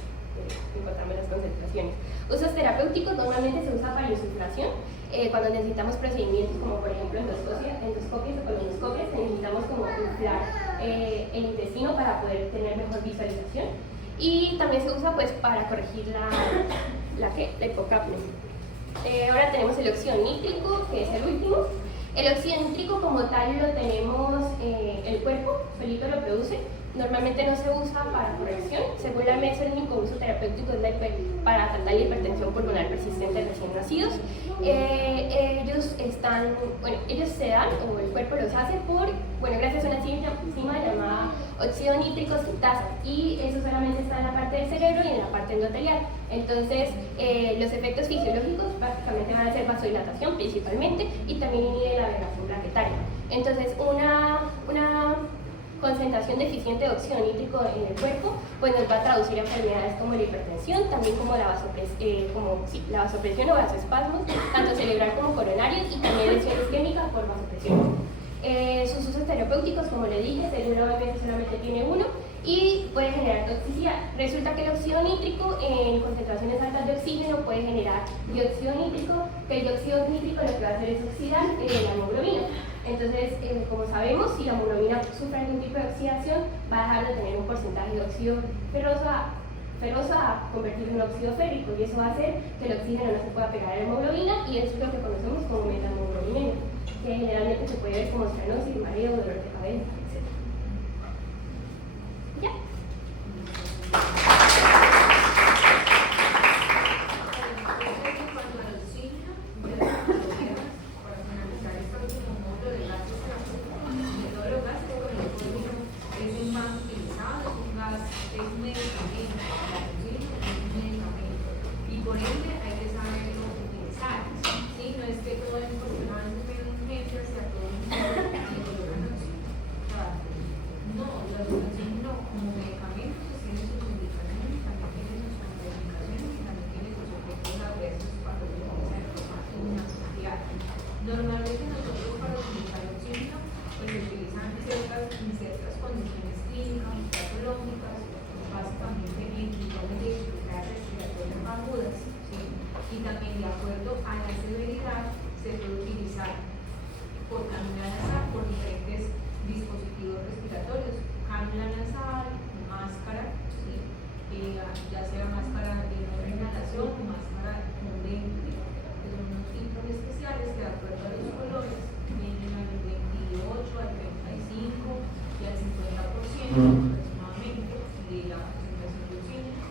encontramos las concentraciones. Usos terapéuticos normalmente se usa para insuflación, cuando necesitamos procedimientos como por ejemplo endoscopias o colonoscopias, necesitamos como inflar el intestino para poder tener mejor visualización, y también se usa pues para corregir la hipocapnia. Ahora tenemos el óxido nítrico, que es el último. El óxido nítrico como tal lo tenemos, el cuerpo solito lo produce, normalmente no se usa para corrección, según la OMS el único uso terapéutico es para tratar la hipertensión pulmonar persistente en recién nacidos. Ellos se dan, o el cuerpo los hace gracias a una enzima llamada óxido nítrico sintasa, y eso solamente está en la parte del cerebro y en la parte endotelial. Entonces, los efectos fisiológicos básicamente van a ser vasodilatación principalmente, y también inhibe la agregación plaquetaria. Entonces, una concentración deficiente de óxido nítrico en el cuerpo pues nos va a traducir a enfermedades como la hipertensión, también como la vasopresión o vasoespasmos, tanto cerebral como coronarios, y también lesiones isquémicas por vasopresión. Sus usos terapéuticos, como le dije, según la OMS solamente tiene uno, y puede generar toxicidad. Resulta que el óxido nítrico en concentraciones altas de oxígeno puede generar dióxido nítrico, que el dióxido nítrico lo que va a hacer es oxidar la hemoglobina. Entonces, como sabemos, si la hemoglobina sufre algún tipo de oxidación, va a dejar de tener un porcentaje de óxido ferroso a convertirlo en óxido férrico, y eso va a hacer que el oxígeno no se pueda pegar a la hemoglobina, y eso es lo que conocemos como methemoglobinemia, que generalmente se puede ver como cianosis, mareo, dolor de cabeza, etc. Ya. y también de acuerdo a la severidad se puede utilizar por cánula nasal, por diferentes dispositivos respiratorios, cánula nasal, máscara, ¿sí? Ya sea máscara de no inhalación o máscara con lente, que son unos tipos especiales que de acuerdo a los colores vienen al 28, al 35 y al 50% aproximadamente de la concentración de oxígeno.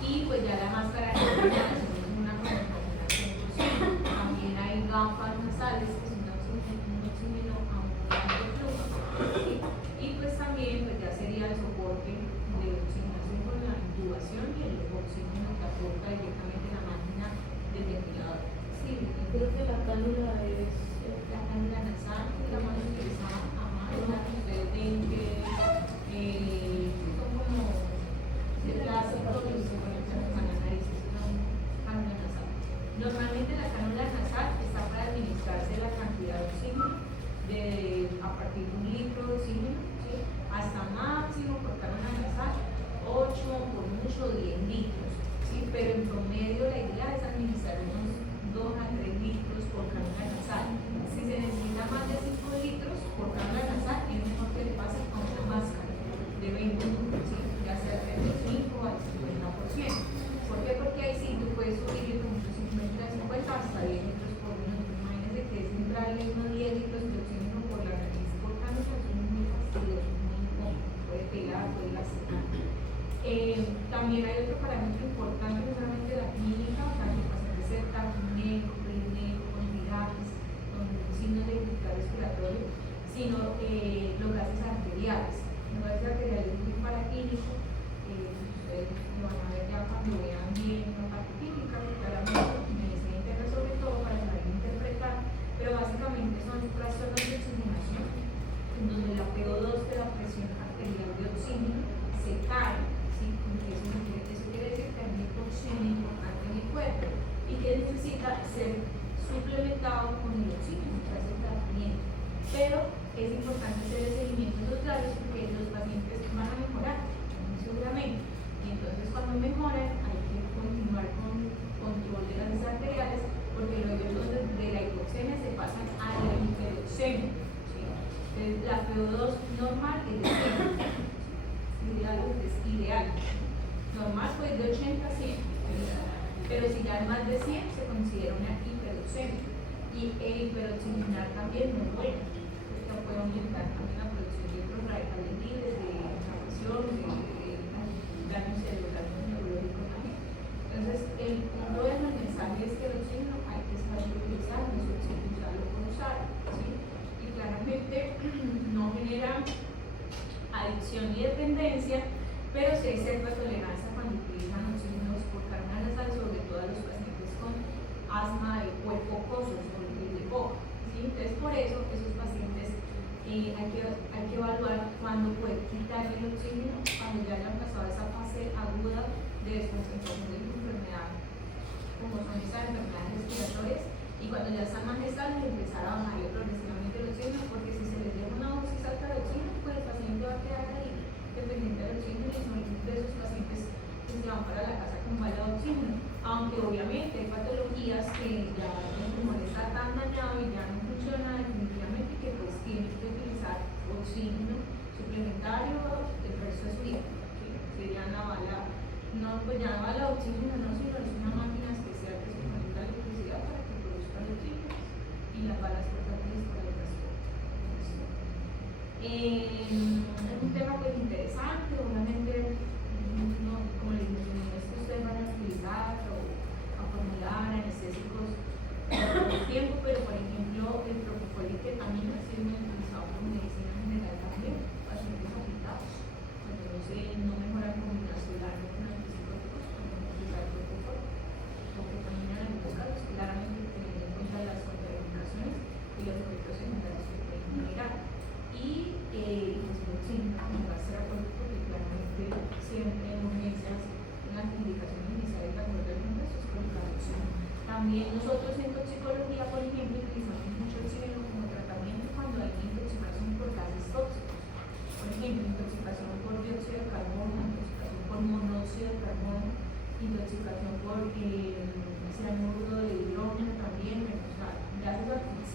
Y pues ya la máscara de no inhalación es una concentración al 100%. También hay gafas nasales que son un oxígeno a un alto flujo. ¿Sí? Y pues también pues ya sería el soporte de oxigenación con la intubación y el oxígeno que aporta directamente la máquina del ventilador. Sí, Creo que la cánula es la cánula nasal, la más utilizada, la que ustedes ven que son como de plástico y se conectan a la nariz, es una cánula nasal. Normalmente la cánula nasal está para administrarse la cantidad de oxígeno a partir de 1 litro de oxígeno, ¿sí? Hasta máximo por cánula nasal 8, por mucho 10 litros, ¿sí? Pero en promedio la idea es administrar unos 2 a 3 litros por cánula nasal. Si se necesita más de 5 litros por cánula nasal, es mejor que le pase a una máscara de 20, ¿sí? Ya sea del 35 al 50%. ¿Por qué? Porque ahí sí tú puedes subir con 50 hasta 10 litros por minuto. Imagínense que es entrarle unos 10 litros de oxígeno por la nariz por cánula, eso es muy fastidioso, muy incómodo, puede pegar, puede lastimar. También hay otro parámetro importante, no solamente la clínica, o sea, que el paciente sea taquineco, prineco, con tirajes, con signos de dificultad respiratoria, sino los gases arteriales. Los gases arteriales es muy paraquímico, ustedes lo van a ver ya cuando vean bien la parte clínica, claramente medicina interna sobre todo para saber interpretar, pero básicamente son trastornos de oxigenación, en donde la PO2 de la presión arterial de oxígeno se cae. Eso quiere decir que hay oxígeno importante en el cuerpo y que necesita ser suplementado con el oxígeno tras el tratamiento. Pero es importante hacer el seguimiento de los gases porque los pacientes van a mejorar, seguramente. Y entonces cuando mejoran hay que continuar con control de las gases arteriales porque luego de la hipoxemia se pasan a la hiperoxemia. ¿Sí? Entonces la PO2 normal es de 100. Es ideal. Normal pues de 80 a 100, pero si ya es más de 100 se considera una hiperoxemia y hiperoxigenar también no es bueno, porque puede aumentar también la producción de otros radicales libres, de inflamación, de daños celulares neurológicos también. Entonces el punto del mensaje es que el oxígeno hay que saberlo utilizar, no es usarlo por usar, ¿sí? Y claramente no genera adicción y dependencia, pero sí hay cierta tolerancia cuando utilizan oxígenos por cánula nasal, sobre todo a los pacientes con asma de cuerpo focosos o de boca. ¿Sí? Entonces, por eso, esos pacientes hay que evaluar cuándo puede quitar el oxígeno, cuando ya hayan pasado esa fase aguda de desconcentración de su enfermedad, como son esas enfermedades respiratorias, y cuando ya están más estables, empezar a bajar progresivamente el oxígeno, porque si se les deja una dosis alta de oxígeno, pues el paciente va a quedar ahí dependiente del oxígeno y son de esos pacientes que se van para la casa con falta de oxígeno. Aunque obviamente hay patologías que ya el pulmón está tan dañado y ya no funciona definitivamente que pues tienen que utilizar oxígeno suplementario el resto de su vida. ¿Sí? Sería una bala, no, pues ya no bala de oxígeno, no, sino es una máquina especial que se conecta a la electricidad para que produzca el oxígeno y las balas portátiles para el transporte. Es un tema pues interesante, obviamente no, como les mencioné, es que ustedes van a utilizar o a formular anestésicos por tiempo, pero por ejemplo el propofol y ketamina ha sido muy utilizado por medicina general también, pacientes agitados, cuando no mejoran combinación con antipsicóticos, podemos utilizar el propofol o ketamina en algunos casos, claramente teniendo en cuenta las contraindicaciones y los efectos secundarios que pueden generar. Y pues oxígeno como gas terapéutico, que claramente siempre en urgencias, en las indicaciones iniciales de acuerdo al congreso, es colocar oxígeno. También nosotros en toxicología, por ejemplo, utilizamos mucho oxígeno como tratamiento cuando hay intoxicación por gases tóxicos. Por ejemplo, intoxicación por dióxido de carbono, intoxicación por monóxido de carbono, intoxicación por cianuro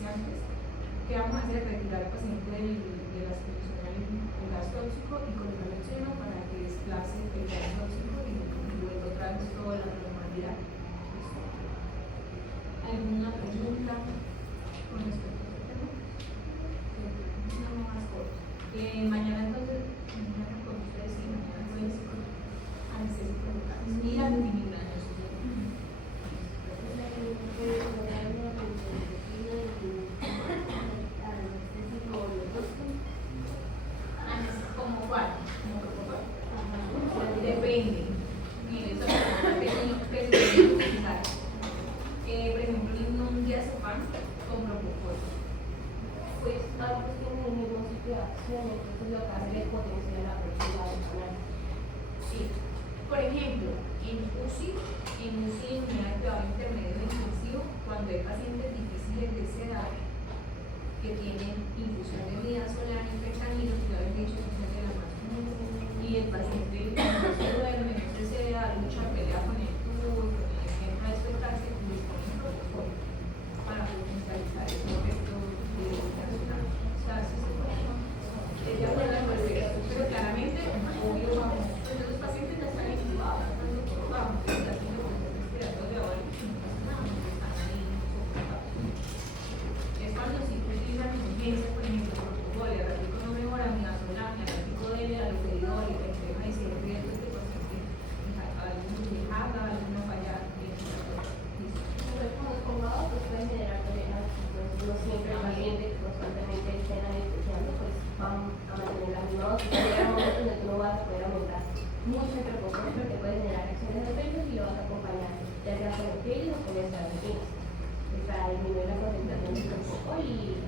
antes, ¿qué vamos a hacer? Retirar al paciente de la exposición al gas tóxico y colocar el oxígeno para que desplace el gas tóxico y luego otra vez toda la normalidad. ¿Alguna pregunta con respecto a este tema? No más corto. Mañana entonces, mañana con ustedes sí, mañana jueves con anestésicos locales y antimigraños. ¿Como cuál? Depende. Mire, eso es utilizar. Por ejemplo, un diazepam con propofol. Pues ambos tienen el mismo sitio de acción, entonces lo que hace es potenciar la apertura del canal. Sí. Por ejemplo, en UCI, unidad de cuidado intermedio intensivo, cuando hay pacientes difíciles de sedar que tienen infusión de unidad solar en fentanilo, que lo habéis dicho, que es de la más común, y el paciente no se duerme, no se seda, lucha, pelea con el tubo, con el ejemplo de despertarse, les ponen propofol para potencializar ese efecto de personal. O sea, si se puede. De acuerdo a pero claramente, obvio, vamos, pues los pacientes ya están intubados, vamos, están haciendo procesos respiratorios ahora, están ahí soportados. Es cuando si utilizan urgencias, por ejemplo, propofol, el ratico no mejora, midazolam, el ratico de alopridol, el extrema y se riesgo de paciente, algún dejada, alguna falla respiratoria. Entonces, como es colgado, pues puede generar problemas, entonces no siempre el paciente que constantemente estén anestesiando, pues van a mantener la misma dosis. Llega un momento en el que no vas a poder aumentar mucho el propofol porque puede generar reacciones adversas y lo vas a acompañar, ya sea con el o con esta para disminuir la concentración del propofol y